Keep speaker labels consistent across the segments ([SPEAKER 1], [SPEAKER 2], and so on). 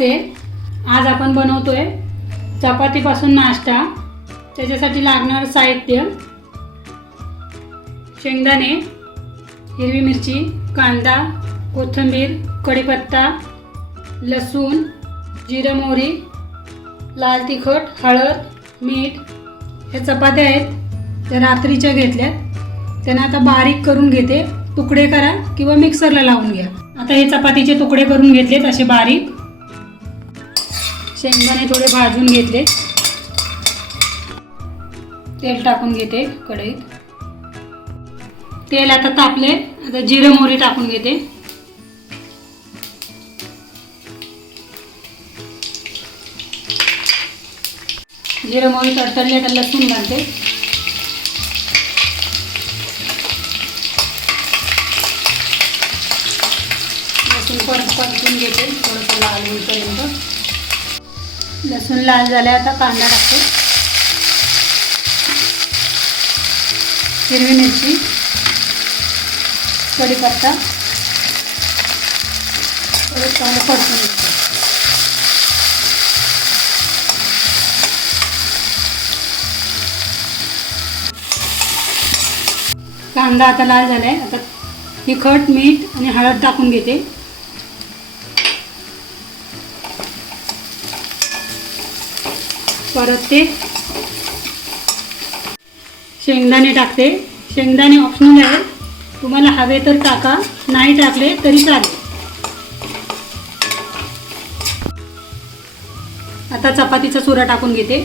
[SPEAKER 1] नमस्ते. आज आपण बनवतोय चपातीपासून नाश्ता. त्याच्यासाठी लागणारं साहित्य शेंगदाणे हिरवी मिरची कांदा कोथिंबीर कढीपत्ता लसूण जिरं मोहरी लाल तिखट हळद मीठ ह्या चपात्या आहेत. त्या रात्रीच्या घेतल्यात. त्यांना आता बारीक करून घेते. तुकडे करा किंवा मिक्सरला लावून घ्या. आता हे चपातीचे तुकडे करून घेतलेत असे बारीक. शेंगदाणे थोडे भाजून घेतले. तेल टाकून घेते कढईत. तेल आता तापले. आता जिरं मोहरी टाकून घेते. जिरं मोहरी तडतडली आता लसूण घालते. लसूण परत परतून घेते थोडंसं लाल होईपर्यंत. लसूण लाल झाला आता कांदा टाकते. हिरवी मिरची कढीपत्ता परत चांगलं परतून कांदा आता लाल झालाय आता तिखट मीठ आणि हळद टाकून घेते. परत ते शेंगदाणे टाकते. शेंगदाणे ऑप्शनल आहे तुम्हाला हवे तर टाका नाही टाकले तरी चालेल. आता चपातीचा चुरा टाकून घेते.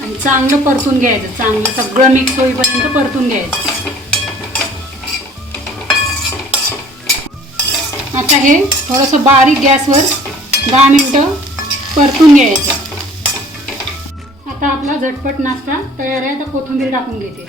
[SPEAKER 1] आणि चांगलं परतून घ्यायचं. चांगलं सगळं मिक्स होईपर्यंत परतून घ्यायचं. आता हे थोडंसं बारीक गॅसवर दहा मिनटं परतून घ्यायचं. आता आपला झटपट नाश्ता तयार आहे. आता कोथिंबीर टाकून घेते.